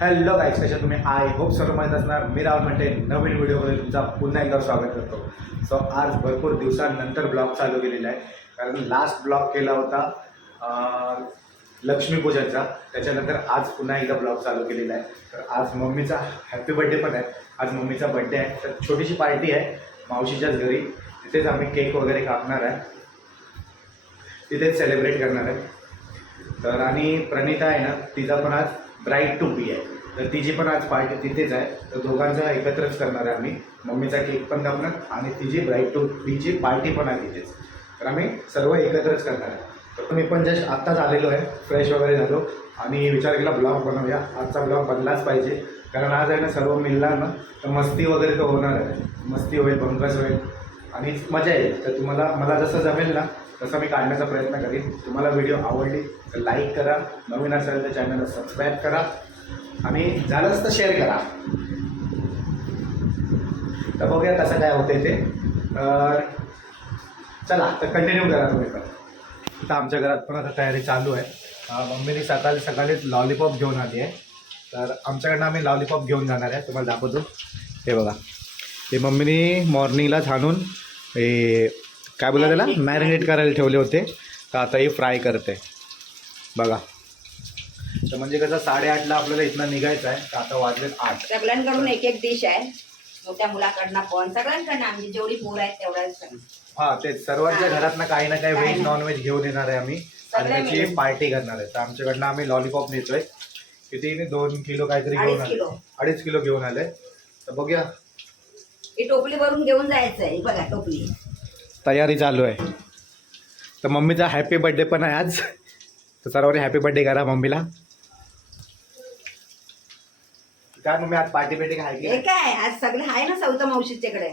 Hello गाईस, कशा तुम्ही? I hope सर्व माहीत असणार. मी राहुल म्हणते नवीन व्हिडिओमध्ये तुमचा पुन्हा एकदा स्वागत करतो. सो आज भरपूर दिवसांनंतर ब्लॉग चालू केलेला आहे, कारण लास्ट ब्लॉग केला होता लक्ष्मीपूजनचा. त्याच्यानंतर आज पुन्हा एकदा ब्लॉग चालू केलेला आहे. तर आज मम्मीचा हॅपी बड्डे पण आहे. आज मम्मीचा बड्डे आहे, तर छोटीशी पार्टी आहे मावशीच्याच घरी. तिथेच आम्ही केक वगैरे कापणार आहे, तिथेच सेलिब्रेट करणार आहे. तर आणि प्रणिता आहे ना, तिचा पण आज ब्राईड टू बी आहे, तर तिची पण आज पार्टी तिथेच आहे. तर दोघांचा एकत्रच करणार आहे आम्ही. मम्मीचा केक पण कापणार आणि तिची ब्राईड टू बीची पार्टी पण आहे तिथेच. तर आम्ही सर्व एकत्रच करणार आहे. तर मी पण जस्ट आत्ताच आलेलो आहे, फ्रेश वगैरे झालो आणि विचार केला ब्लॉग बनवूया. आजचा ब्लॉग बनलाच पाहिजे, कारण आज आहे ना सर्व मिळणार ना, तर मस्ती वगैरे तर होणार आहे. मस्ती होईल, बंकस होईल आणि मजा येईल. तर मला जसं जमेल ना तसं मी काढण्याचा प्रयत्न करीन. तुम्हाला व्हिडिओ आवडली तर लाईक करा, नवीन असेल तर चॅनलला सबस्क्राईब करा आणि झालंच तर शेअर करा. तर बघूया कसं काय होते ते. चला तर कंटिन्यू करा तुम्ही पण. तर आमच्या घरात पण आता तयारी चालू आहे. मम्मीने सकाळीच लॉलीपॉप घेऊन आली आहे, तर आमच्याकडनं आम्ही लॉलीपॉप घेऊन जाणार आहे. तुम्हाला दाखवतो. हे बघा, हे मम्मीने मॉर्निंगला छानून हे काय बोलला त्याला मॅरिनेट करायला ठेवले होते, तर आता हे फ्राय करते बघा. तर म्हणजे कसं 8:30ला आपल्याला इथनं निघायचं आहे, तर आता वाजलेत 8. सगळ्यांकडून एक एक डिश आहे, मोठ्या मुलाकडनं पण सगळ्यांकडनं, आमची जेवढी पोर आहेत तेवढ्याच. हां, तेच सर्वांच्या घरातनं काही ना काही व्हेज नॉनव्हेज घेऊन येणार आहे आम्ही आणि त्याची पार्टी करणार आहे. तर आमच्याकडनं आम्ही लॉलीपॉप नेतोय. किती 2 किलो काहीतरी घेऊन आले, 2.5 किलो घेऊन आले. तर बघूया, ही टोपली भरून घेऊन जायचं आहे. बघा टोपली तयारी चालू आहे. तर मम्मीचा हॅपी बर्थडे पण आहे आज, तर सर्वांनी हॅपी बर्थडे करा मम्मीला. काय मम्मी आज पार्टी बिर्टी काय हे काय आज सगळं आहे ना सौता मावशीच्याकडे.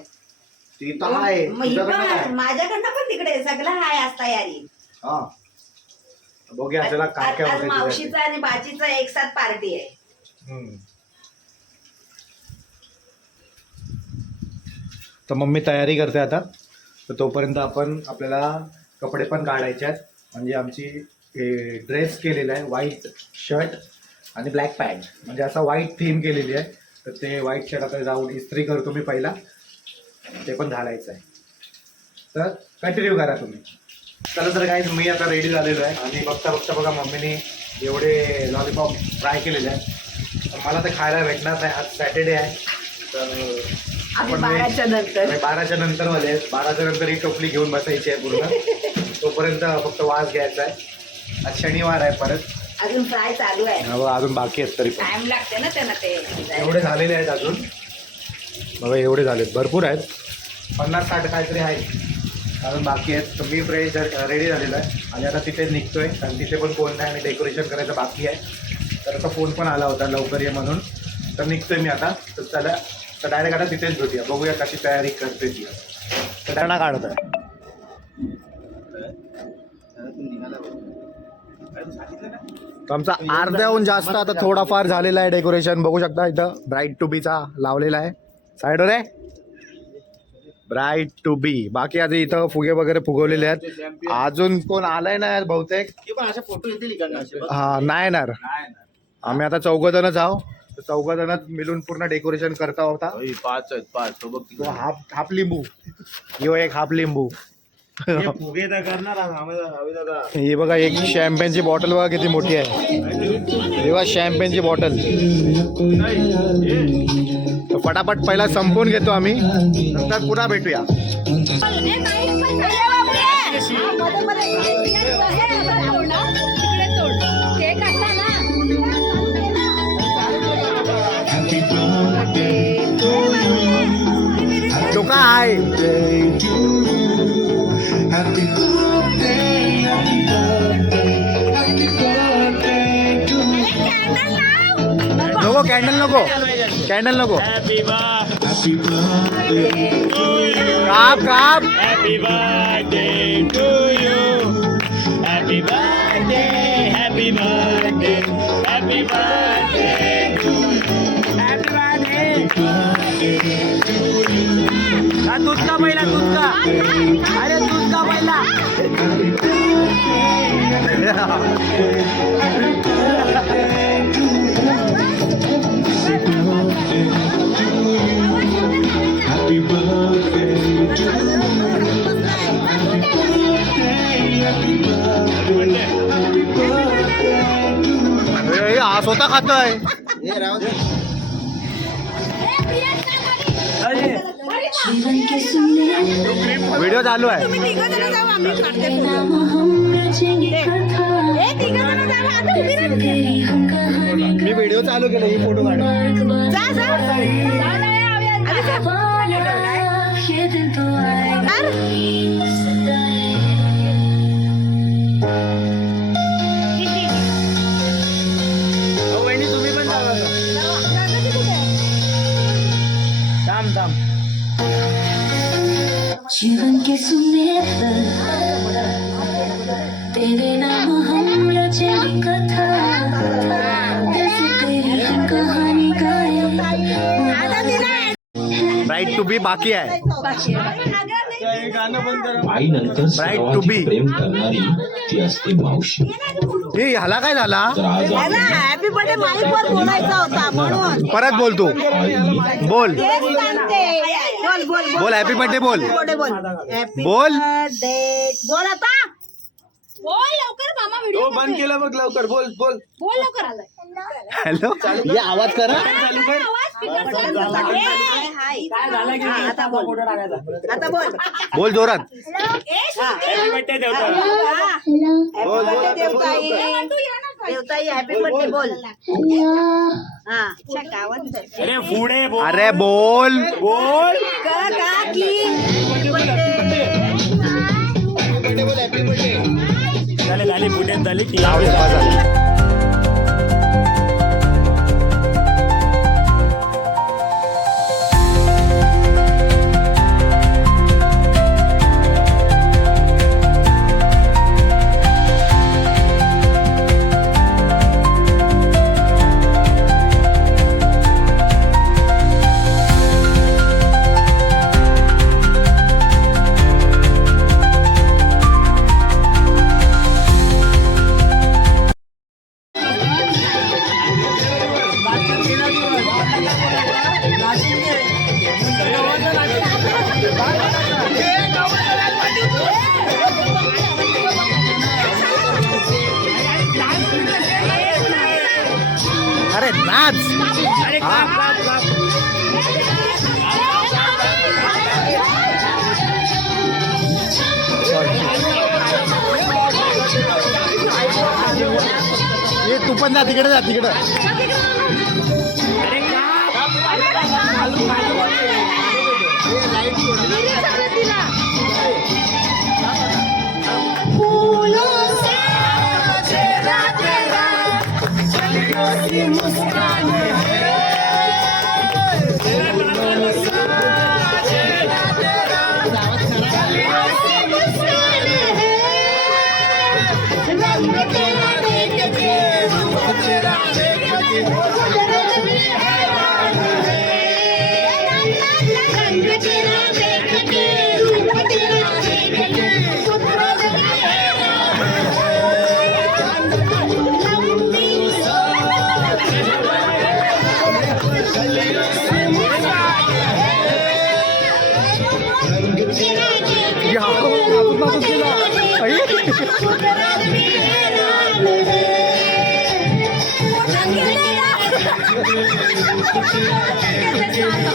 ती तर आहे माझ्याकडनं पण तिकडे सगळं आहे आज तयारी. हा, बघूया चला काय काय होतं. मावशीचा आणि बाचीचा एक साथ पार्टी आहे. तर मम्मी तयारी करते आता. तर तोपर्यंत आपल्याला कपडे पण काढायचे आहेत. म्हणजे आमची ड्रेस केलेला आहे, व्हाईट शर्ट आणि ब्लॅक पॅन्ट, म्हणजे असा व्हाईट थीम केलेली आहे. तर ते व्हाईट शर्ट आता जाऊन इस्त्री करतो मी पहिला, ते पण घालायचं आहे. तर कंटिन्यू करा तुम्ही. चला तर काय, मी आता रेडी झालेलो आहे आणि बघता बघा मम्मीने एवढे लॉलीपॉप फ्राय केलेले आहे. तर मला तर खायला भेटणार नाही, आज सॅटर्डे आहे. तर आपण 12च्या नंतर वाले 12च्या नंतर ही टोपली घेऊन बसायची आहे पूर्ण. तोपर्यंत फक्त वास घ्यायचा आहे. आज शनिवार आहे, परत अजून फ्राय चालू आहे. अजून बाकी आहेत, तरी टाइम लागते ना त्यांना. ते एवढे झालेले आहेत अजून बघा, एवढे झालेत, भरपूर आहेत. 50-60 काहीतरी आहेत अजून बाकी आहेत. तर मी फ्रेश रेडी झालेलो आहे आणि आता तिथे निघतोय, कारण तिथे पण कोण नाही आणि डेकोरेशन करायचं बाकी आहे. तर आता फोन पण आला होता लवकर ये म्हणून. तर निघतोय मी आता. तर चला, तर डायरेक्ट आता तिथेच भेटूया, बघूया कशी तयारी करते ती. तर त्यांना काढत आहे. आमचा अर्ध्याहून जास्त आता थोडाफार झालेला आहे डेकोरेशन. बघू शकता इथं ब्राईड टू बीचा लावलेला आहे साईडवर आहे, ब्राईड टू बी. बाकी आता इथं फुगे वगैरे फुगवलेले आहेत. अजून कोण आलाय ना बहुतेक. हा, नाही येणार. आम्ही आता 4 जणच आहो. 4 जणच मिळून पूर्ण डेकोरेशन करता होता. 5 हाफ लिंबू, यो एक हाफ लिंबू. हे बघा, एक शॅम्पेनची बॉटल बघा किती मोठी आहे. हे बघा शॅम्पेनची बॉटल. तर पटापट पहिला संपवून घेतो आम्ही, नंतर पुन्हा भेटूया. तो काय नको, कॅन्डल नको, कॅन्डल नको. काप काप. Happy birthday to you. Happy birthday, happy birthday, happy birthday to you. Happy birthday to you. दूध का पहिला, दूध का. अरे दूध का पहिला. Happy birthday to you. Happy birthday, happy birthday to you. हा स्वतः खातोय. व्हिडिओ चालू आहे. मी व्हिडिओ चालू केला ही फोटो काढ. वहिनी तुम्ही पण थांब थांब. जीवन के सुंदर तेरे नाम हम रचेंगे कथा जैसे तेरी कहानी गाए ब्राइट टू बी बाकी आहे. आईनंतर Right to be. सर्वाधिक प्रेम करणारी ती असते मावशी. हे ह्याला काय झाला. तर आज आपण हॅपी बर्थडे माईकवर बोलायचा होता म्हणून परत बोल तू. आई बोल बोल बोल बोल हॅपी बर्थडे बोल. बर्थडे बोल हॅपी बोल. बर्थडे बोल आता बोल लवकर मामा व्हिडिओ बंद केलं बघ लवकर. बोल बोल. बोल लवकर आलाय. हॅलो ये आवाज करा. आता बोल आता बोल बोल जोरात. हॅपी बर्थडे देवताई देवताई हॅपी बर्थडे बोल हा गावात अरे पुढे बोल. अरे बोल बोल. झाले झाले पुढे झाले की अरे नाच. अरे क्लाप क्लाप क्लाप. ये तू पण जा तिकडे जा तिकडे.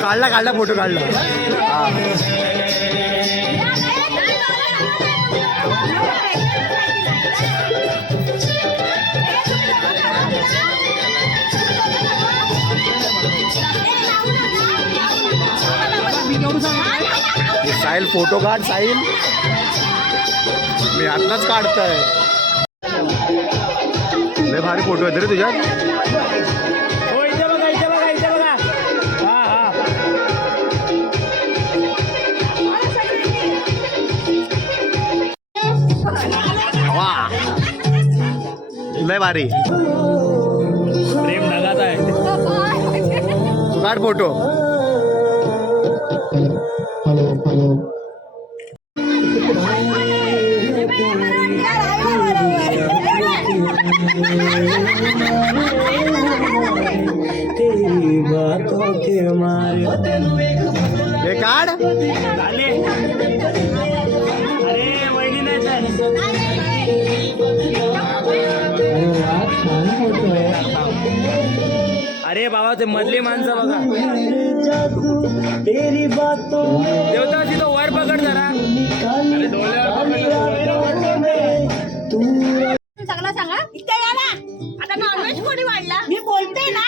काढला काढला फोटो काढला. साहिल फोटो काढ. साहिल मी आत्ताच काढतोय. लय भारी फोटो आहेत रे तुझ्यात. हो इथे बघा इथे बघा इथे बघा. हा हा वा लय भारी. प्रेम ढगाचा आहे. तू काढ फोटो. तेरी बातों के मारे हे काढ. झाले. अरे वहिनी नाही अरे बाबा ते मधली माणसं बघा. देवता तिथं वर पकड जरा. चांगला सांगा. इतका या ना. आता नॉनव्हेज कोणी वाढला मी बोलते ना.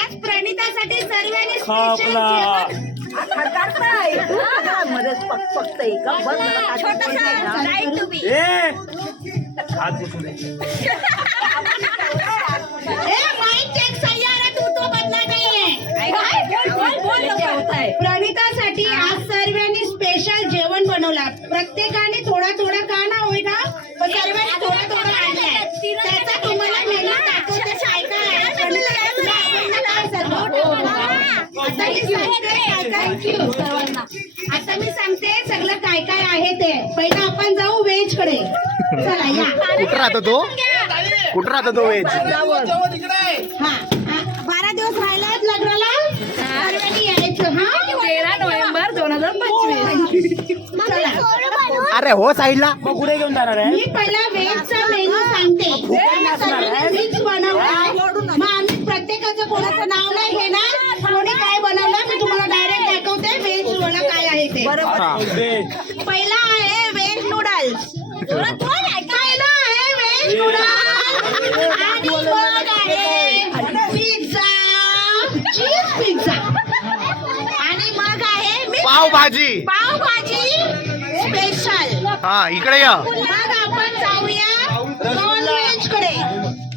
आज प्रणितासाठी सर्वांनी खापला. ए हात दिसून दे. प्रणितासाठी आज सर्वांनी स्पेशल जेवण बनवला. प्रत्येकाने थोडा थोडा का ना होईना पण सर्वांनी थोडा थोडा आणलाय. त्याचा तुम्हाला मेनू दाखवते. काय काय आहे. आता मी सांगते सगळं काय काय आहे ते. पहिलं आपण जाऊ व्हेज कडे. चला या. कुठं राहतो तो? कुठं राहतो तो वेज? हा 12 दिवस राहिलेत लग्नाला. सर्वांनी यायचं. हा 13 नोव्हेंबर 2025. अरे हो साईडला. मग कुठे घेऊन जाणार आहे? मी पहिला व्हेजचा मेनू सांगते. व्हेज बनवलं. मग आम्ही प्रत्येकाचं कोणाचं नाव नाही घेणार. कोणी काय बनवलं मी तुम्हाला डायरेक्ट दाखवते. व्हेज वाला काय आहे ते. पहिला आहे व्हेज नूडल्स. पहिला आहे व्हेज नूडल्स. आणि मग आहे पिझ्झा, चीज पिझ्झा. आणि मग आहे पावभाजी. पावभाजी स्पेशल. हा इकडे या. मग आपण जाऊया नॉनव्हेज कडे.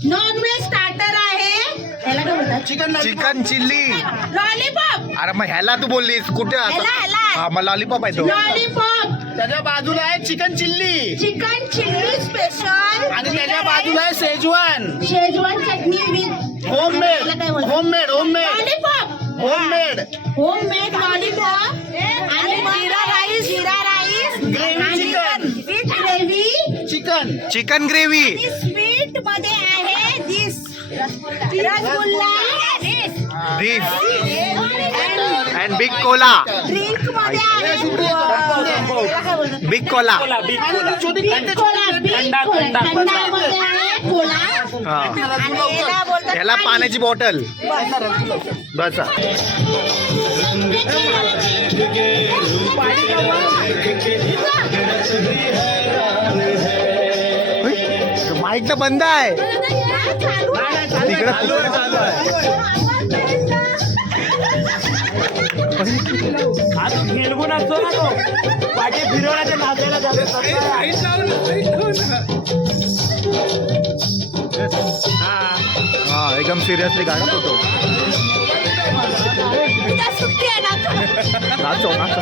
नॉनव्हेज स्टार्टर आहे. ह्याला काय बोलतात? Chicken chilli. लॉलीपॉप. अरे मग ह्याला तू बोललीस कुठे? ह्याला. हा मग लॉलीपॉप आहे तो. लॉलीपॉप. त्याच्या बाजूला आहे chicken chilli chicken chilli special. आणि त्याच्या बाजूला आहे schezwan schezwan chutney with homemade homemade homemade lollipop. Homemade homemade lollipop. आणि jeera rice. Gravy chicken with gravy. Chicken chicken gravy. Sweet मध्ये आहे this rasgulla. This and big cola. Drink मध्ये आहे बिग कोला. Big cola. थंडामध्ये आहे कोला. हा आणि याला बोलतात ह्याला पाण्याची बॉटल. बस माईक तर बंद आहे. तिकडे हा तू खेळगून असतो ना तो. पाठी फिरवण्याच्या नाचायला जातो. हा एकदम सिरियसली काढत होतो. Nacho nacho.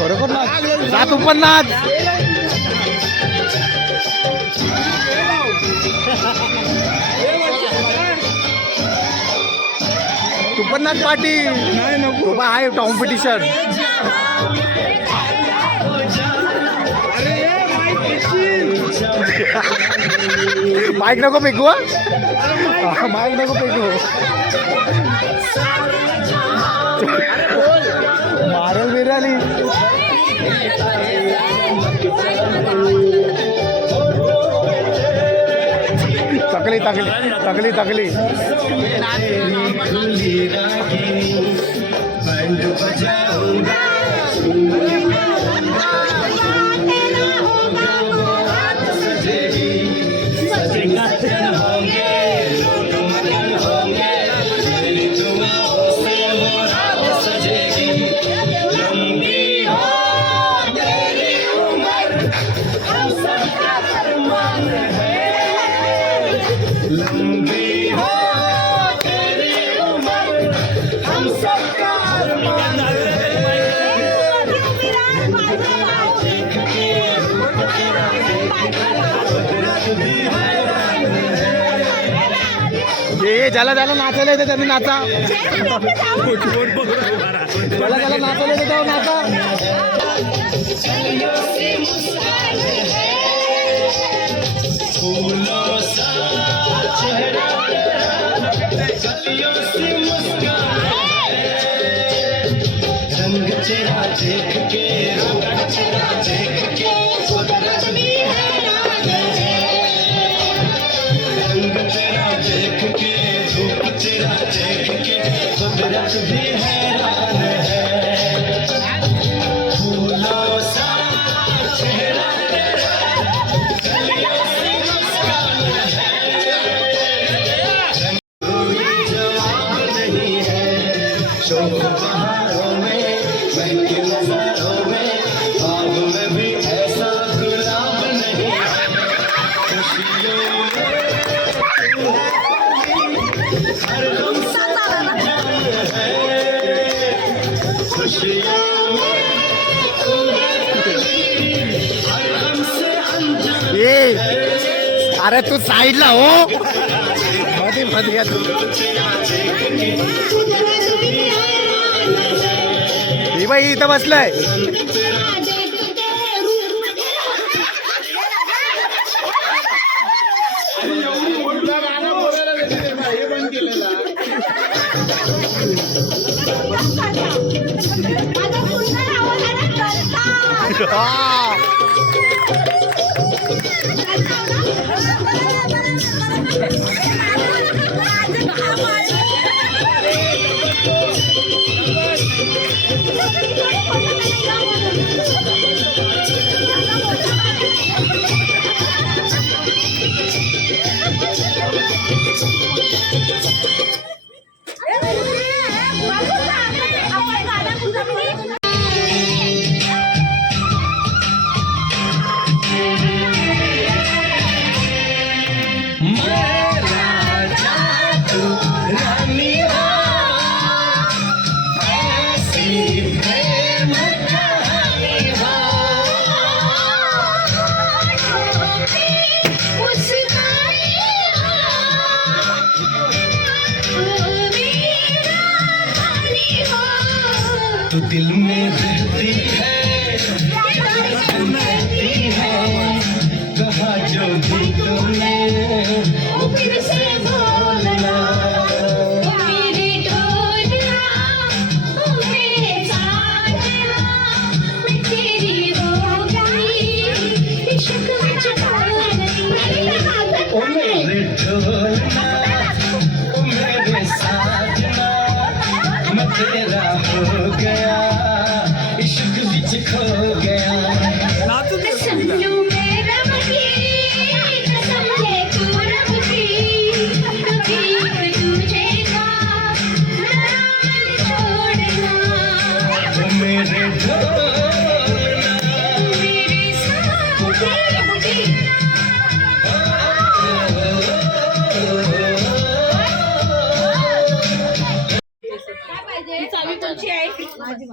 बरोबर नाच. जा तू पण नाच. तू पण नाच पाटी. नाही नको आहे कॉम्पिटिशन. माईक नको फेकू. माईक नको फेकू. मारल बिराली. तकली तकली तकली तकली. ज्याला ज्याला नाचायला येते त्यांनी नाचा. ज्याला ज्याला नाचायला येते तेव्हा नाचा. अरे तू साईडला हो मध्ये मध्ये या तू. ही बाई इथं बसलाय. तो दिल में रहती है कहा जो भी तुमने वो फिर से बोलना. मेरे ढोलना ओ मेरे साजना मैं तेरी हो गई इश्क में चढ़ा गई. ओ मेरे ढोलना ओ मेरे साजना मैं तेरा हो गया इश्क which kho Gaya. Kasam low मेरा की कसम ले तू रब की कभी तुझे का छोड़ना. ओ मेरे ढोलना मेरे साथ चावी तुमची आहे माझी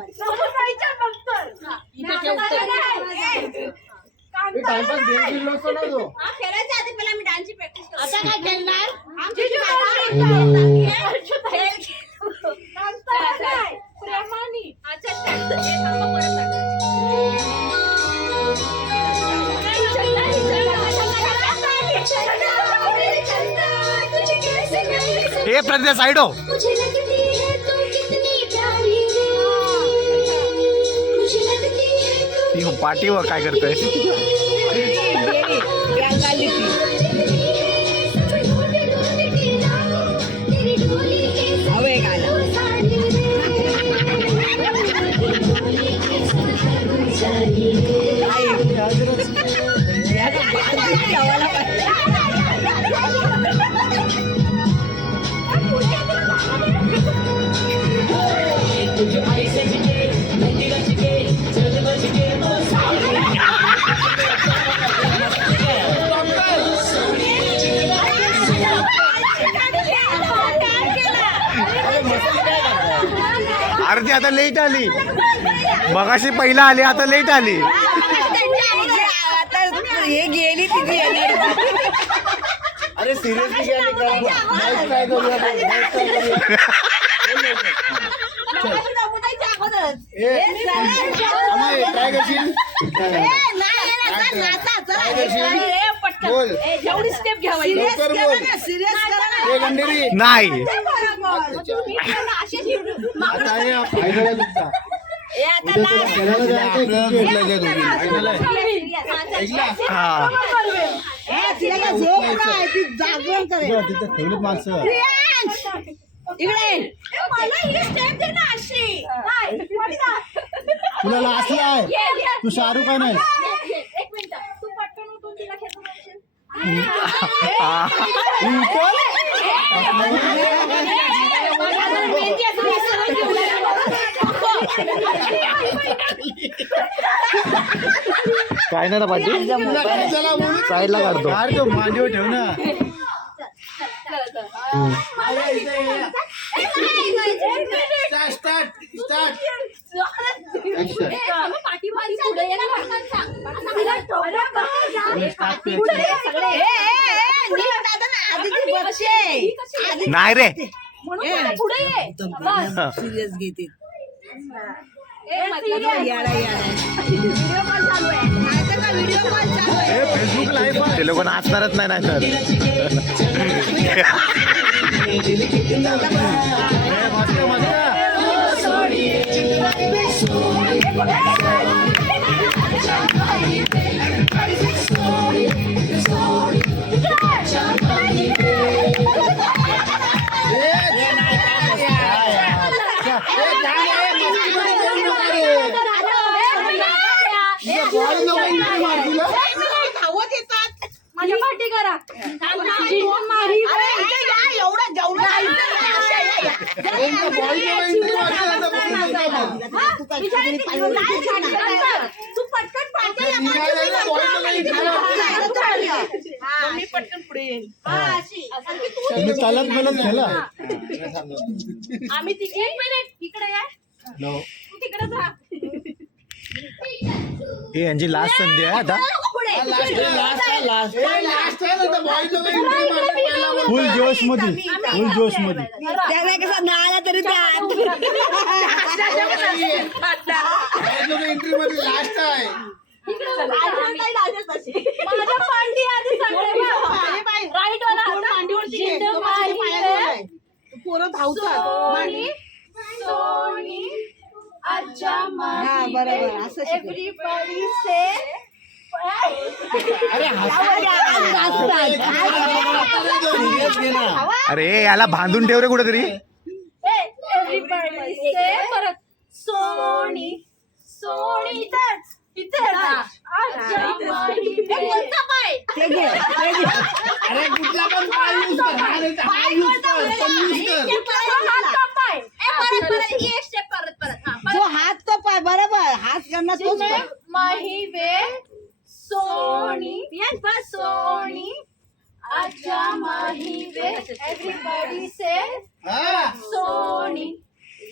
खेळायच्या आधी पहिला मी डान्सची प्रॅक्टिस करतो. आता काय खेळणार हे प्रज्ञा साईड हो. मुझे लगती है तू कितनी प्यारी रे. मुझे लगती है तू ती पाठीवर काय करतोय. अरे ती आता लेट आली. मगाशी पहिला आली आता लेट आली. हे गेली तिथे अरे सिरियसली काय करूया काय करशील बोल एवढी स्टेप घ्यावी लवकर बोल हे गंडेरी नाही आता हे फायनल आहे तुमचा आपल्याला भेटलं का दोघी? ऐकला? हा. जागरण करेल तिथं ठेवलीत माणसं इकडे तुला लासला आहे तू शाहरुख खान आहे काय नाही ना पाटील साईडला काढतो अरे तो मांडीवर ठेव ना नाही रे सिरियस घेते फेसबुक लाईव्ह ते लोक नाचणारच नाही मस्त मस्त धावत येतात माझ्या पाठी करा तू पटकन पटकन पुढे येईल तुम्ही चालत बोलत गेला आम्ही तिथे एक मिनिट इकडे आहे नो तू तिकडेच राहा हे यांची लास्ट संधी आहे आता फुल जोश मध्ये त्याला कसं नाळा तरी एंट्री मध्ये लास्ट आहे माझ्या पांडी आधी राईट वाला पोरं धावतात सोनी आजा हा बरोबर असं एव्हरीबडी से अरे याला बांधून ठेव रे कुठेतरी एव्हरीबडी से परत सोनी सोनी इथे आजा माही कोणता पाय अरे कुठला पण पाय यूज कर हा यूज कर जो हात तो पाय बरोबर हात करणार तोच पाय. माही वे सोनी सोनी आजा माही वे एव्हरीबडी से सोनी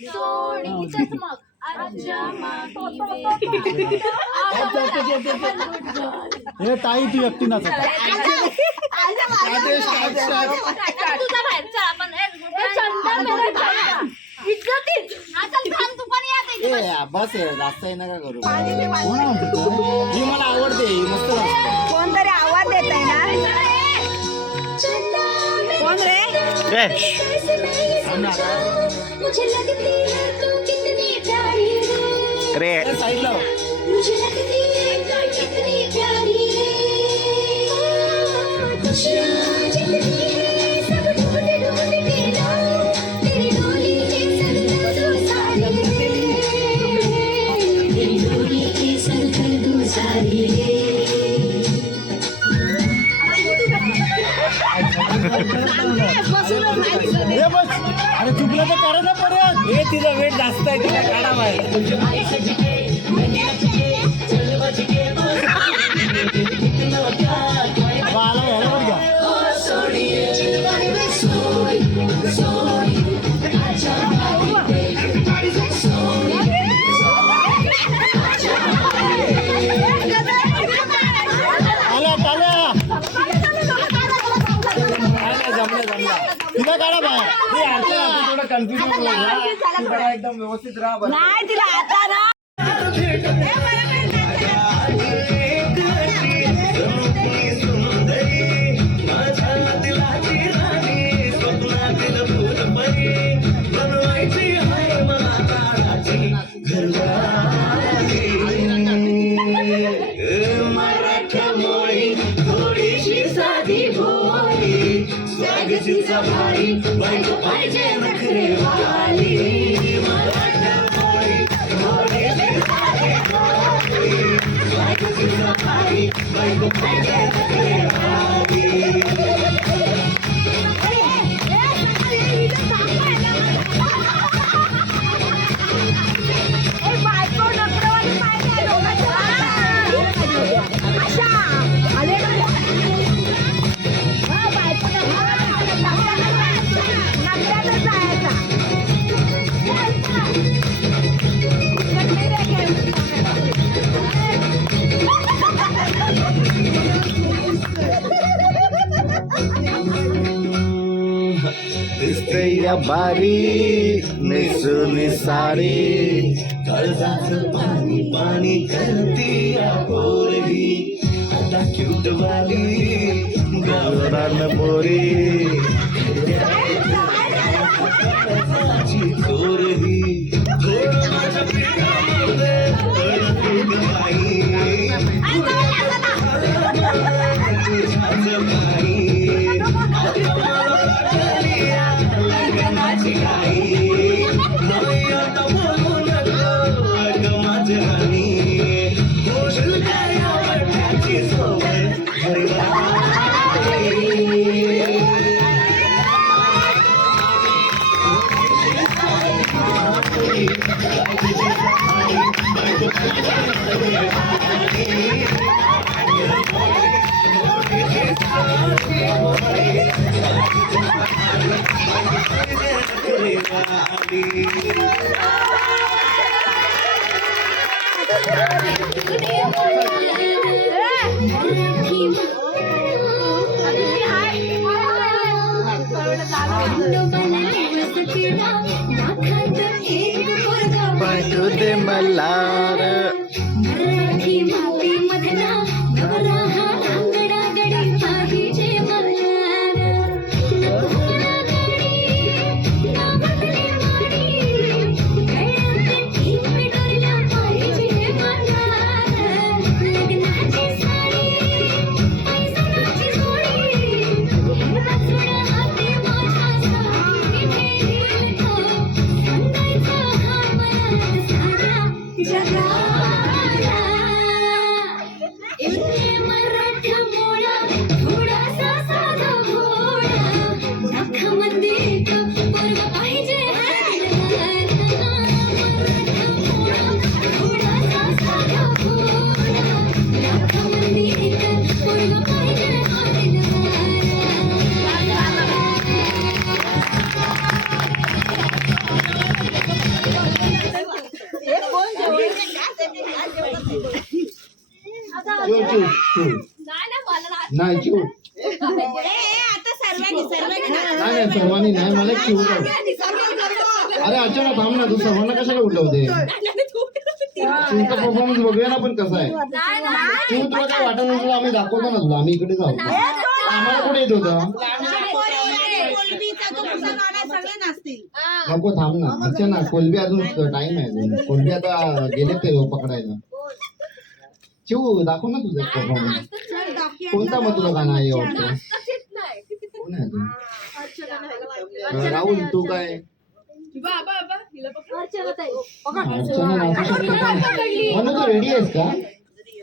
सोनी इथेच मग आजा माही वे हे ताई तू एकटी नाच तुझा बाहेर चल आपण इज्जतीत आता थांब तू पण या बस जास्त आहे नका करू ही मला आवडते ही मस्त कोणतरी आवाज देत आहे ना कोण रे मुझे लगती है तू कितनी प्यारी रे रे साईडला मुझे लगती है तू कितनी प्यारी रे खुशियाँ जितनी है सब ढूंढ ढूंढ के लाओ तेरी डोली के संग कर दो सारी तेरी डोली के संग कर दो सारी हे बस अरे चुकलं तर करायला पडेल हे तिचा वेट जास्त आहे तिला काढा बाहेर आला ह्याला पण घ्या आल्या आल्या तिला काढा बाहेर कन्फ्युजन एकदम व्यवस्थित राहा बरं. नाही तिला आता ना माझ्या दिलाची राणी स्वप्नातील फुलपरी बनवायची आहे मला ताराची घरवाली मराठा मोळी थोडीशी साधी भोळी स्वागतीचा भारी बायको पाहिजे नखरेवाली मराठा मोळी थोडीशी साधी भोळी स्वागतीचा भारी बायको पाहिजे नखरेवाली दिसतया बारी नेसून सारी काळजाचं पाणी पाणी करती पोरगी आता क्यूट वाली गावरान मोरी चोरही थोडं माझ्या पिठामध्ये दूध बाई तुझ्याच बाई लग्नाची गाई नाही आता बोलू नको माझी राणी होशील काय आवडण्याची सोबत पाठवू दे मल्हार मराठी माती मधला नवरा हा रांगडा गडी पाहिजे मल्हार नको गडी ना बदली माडी गळ्यात एक मिटवल्या पाहिजे मल्हार लग्नाची साडी पैसणाची जोडी हिरवा चुडा हाती माझ्या साडी ठेवील तो सांगायचा हा मला साऱ्या जगाला इथे मराठा मोळा थोडासा साधा भोळा नखामध्ये एक पोरगा पाहिजे मराठा मोळा थोडासा साधा भोळा नखामध्ये एक पोरगा पाहिजे नाही चिव आता सर्वांनी नाही सर्वांनी नाही मला चिव अरे अचानक थांब ना तू सर्वांना कशाला उठवते चिवचा परफॉर्मन्स बघूया ना पण कसा आहे चिव तुला काय वाटत नसेल आम्ही दाखवतो ना तुला आम्ही इकडे जाऊ आम्हाला कुठे येत होतं नको थांब ना अच्छा ना कोलबी अजून टाइम आहे अजून कोलबी आता गेले ते पकडायला चिव दाखव ना तुझं परफॉर्मन्स कोणता मग तुला गाणं आहे वाटतं कोण आहे अजून राहुल तू काय म्हणून तू रेडी आहेस का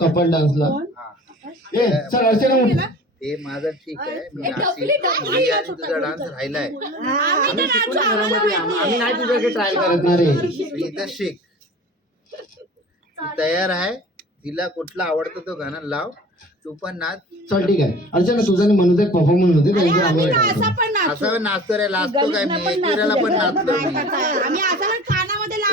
कपल डान्सला ए चल अर्चना उठ ते माझं ठीक आहे मी नाचीन आणि तुझा डान्स राहिलाय आम्ही शिकू ना घरामध्ये आम्ही नाही तुझ्याकडे ट्राय करत ना रे मी इथं शिक ती तयार आहे तिला कुठला आवडतं तो गाणं लाव तू पण नाच चल ठीक आहे अर्चना तुझा आणि मनूचा एक परफॉर्मन्स होते त्यांचे आम्ही try करू. असं नाचतो रे लाजतो काय मी एकविराला पण नाचतो मी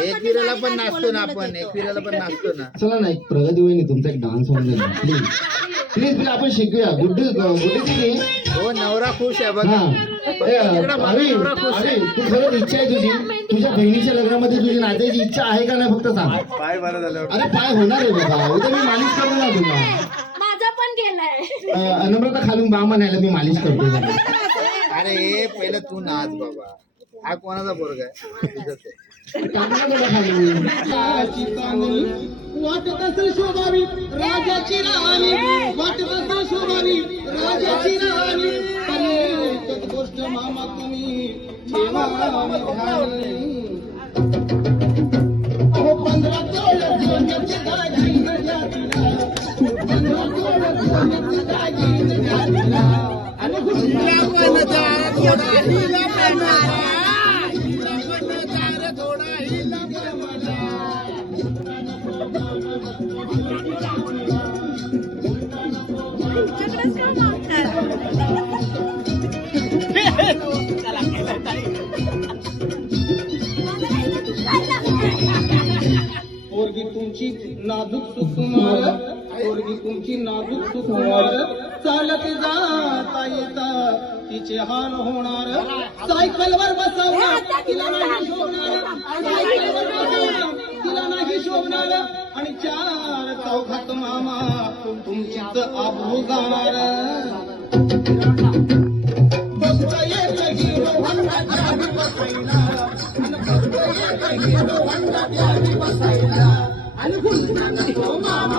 एकविराला पण नाचतो ना आपण एकविराला पण नाचतो ना चला ना एक प्रगती वहिनी तुमचा एक डान्स होऊन जाईल प्लीज प्लीज आपण शिकूया. गुड्डी गुड्डी हो नवरा खुश आहे बघा. अरे तू खरंच इच्छा आहे तुझी, तुझ्या बहिणीच्या लग्नामध्ये तुझी नाचायची इच्छा आहे का नाही फक्त सांग. पाय बरं झालं. अरे पाय होणार आहे बाबा, उद्या मी मालिश करतो ना तुला. माझा पण गेलाय. नम्रता खालून बामा न्यायला मी मालिश करतो तुला. अरे पहिलं तू नाच बाबा. हा कोणाचा पोरगा आहे? तुझंच आहे. टाकला तुला खाली. वाटत असेल शोभावी राजाची राणी, वाटत असेल शोभावी राजाची राणी, आणि एकच गोष्ट मामा तुम्ही ठेवा ध्यानी. अहो 15 तोळ सोन्याची दागिनं द्या तिला, 15 तोळ सोन्याची दागिनं द्या तिला, आणि हुंडा पण दार थोडा हिला मला, हिला पण दार थोडा हिला मला. पोरगी तुमची नाजूक सुकुमार, पोरगी तुमची नाजूक सुकुमार, चालत जाता येता तिचे हाल होणार. सायकलवर बसवणार तिला नाही शोभणार, सायकलवर बसवणार तिला नाही शोभणार, आणि 4 चौघात मामा तुमचीच आबरू जाणार. बघता येतं हिरो होंडाच्या आधी बसायला, आणि बघता येतं हिरो होंडाच्या आधी बसायला, आणि हुंडा नको मामा